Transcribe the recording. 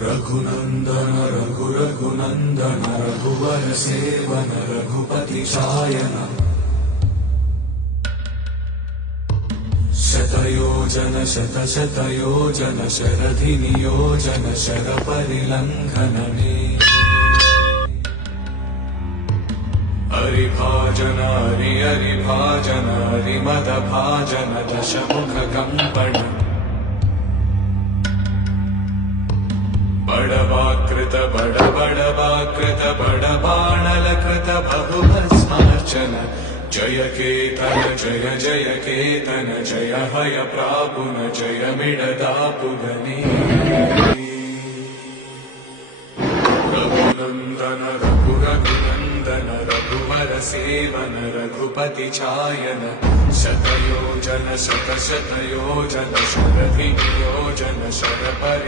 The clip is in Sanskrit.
रघुनंदन रघुनंदन रघुवर सेवन रघुपति चायन शतयोजन शतशतयोजन शरधि नियोजन शर परिलंघनने हरिभाजन हरिभाजन हरिमद भाजन दशमुख कंपन बड़वाकृत बड़वाकृत बड़बाणलकृत बहुभस्मार्चन जय केतन जय जय केतन जय हय प्रापुन जय मिडदापुगने रघुनंदन रघुनंदन रघुवर सेवन रघुपति चायन शतयोजन शतशतयोजन शरधि नियोजन शर परि